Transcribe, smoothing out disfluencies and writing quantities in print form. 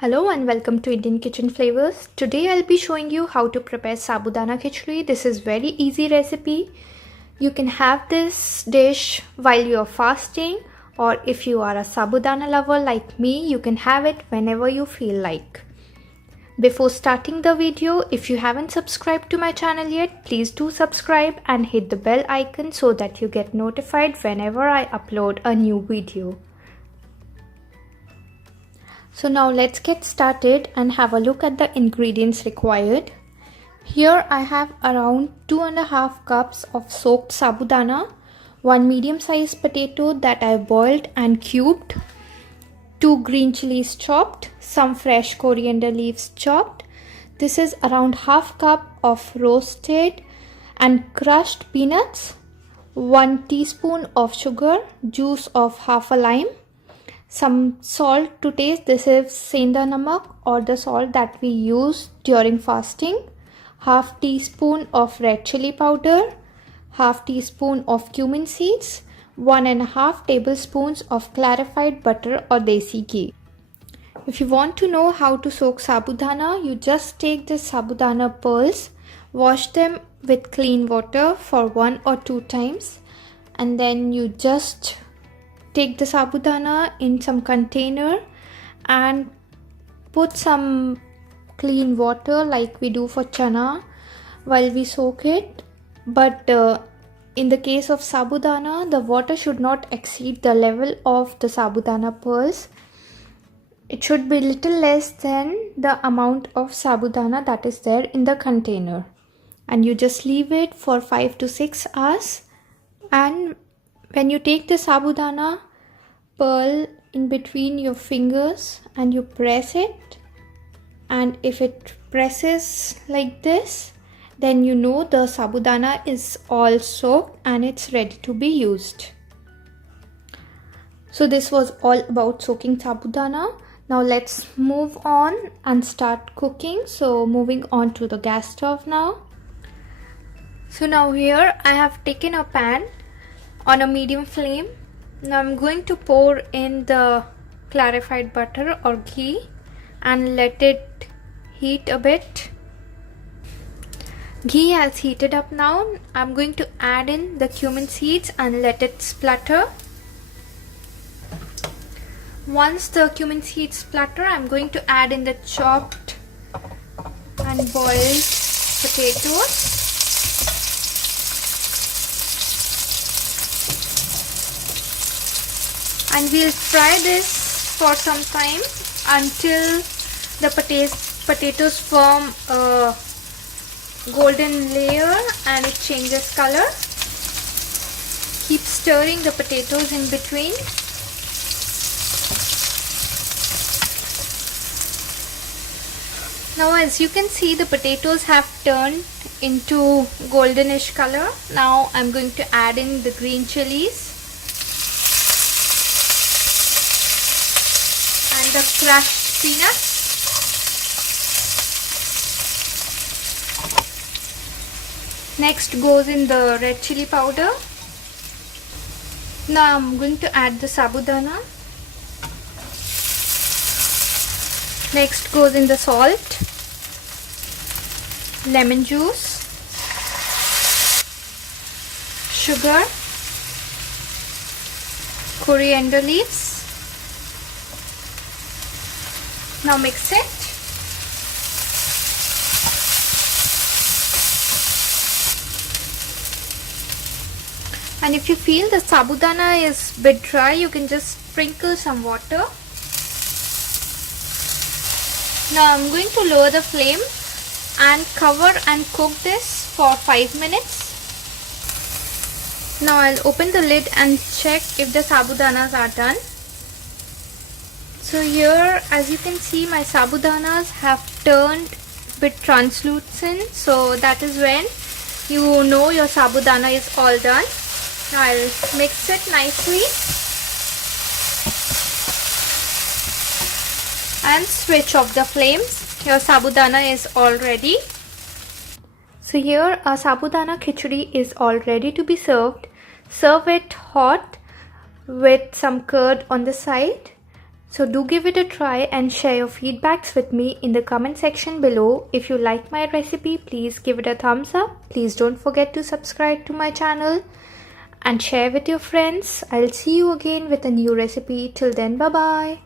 Hello and welcome to Indian Kitchen Flavors. Today I'll be showing you how to prepare Sabudana Khichdi. This is very easy recipe. You can have this dish while you're fasting, or if you are a Sabudana lover like me, you can have it whenever you feel like. Before starting the video, if you haven't subscribed to my channel yet, please do subscribe and hit the bell icon so that you get notified whenever I upload a new video. So now let's get started and have a look at the ingredients required. Here I have around 2.5 cups of soaked sabudana, 1 medium-sized potato that I boiled and cubed, 2 green chilies chopped, some fresh coriander leaves chopped. This is around half cup of roasted and crushed peanuts, 1 teaspoon of sugar, juice of half a lime, some salt to taste. This is senda namak or the salt that we use during fasting, half teaspoon of red chili powder, half teaspoon of cumin seeds, 1.5 tablespoons of clarified butter or desi ghee. If you want to know how to soak sabudana, you just take the sabudana pearls, wash them with clean water for 1 or 2 times, and then you just take the sabudana in some container and put some clean water like we do for chana while we soak it. But in the case of sabudana, the water should not exceed the level of the sabudana pearls. It should be little less than the amount of sabudana that is there in the container. And you just leave it for 5 to 6 hours. And when you take the sabudana pearl in between your fingers and you press it, and if it presses like this, then you know the sabudana is all soaked and it's ready to be used. So this was all about soaking sabudana. Now let's move on and start cooking. So moving on to the gas stove now. So now here I have taken a pan on a medium flame. Now I'm going to pour in the clarified butter or ghee and let it heat a bit. Ghee has heated up now. I'm going to add in the cumin seeds and let it splutter. Once the cumin seeds splutter, I'm going to add in the chopped and boiled potatoes. And we'll fry this for some time until the potatoes form a golden layer and it changes color. Keep stirring the potatoes in between. Now as you can see, the potatoes have turned into goldenish color. Now I'm going to add in the green chilies and the crushed peanuts. Next goes in the red chili powder. Now I'm going to add the sabudana. Next goes in the salt, lemon juice, sugar, coriander leaves. Now mix it. And if you feel the sabudana is a bit dry, you can just sprinkle some water. Now I'm going to lower the flame and cover and cook this for 5 minutes. Now I'll open the lid and check if the sabudanas are done. So here, as you can see, my sabudanas have turned a bit translucent. So that is when you know your sabudana is all done. Now I'll mix it nicely and switch off the flames. Your sabudana is all ready. So here our Sabudana Khichdi is all ready to be served. Serve it hot with some curd on the side So do give it a try and share your feedbacks with me in the comment section below. If you like my recipe, please give it a thumbs up. Please don't forget to subscribe to my channel and share with your friends. I'll see you again with a new recipe. Till then, bye bye.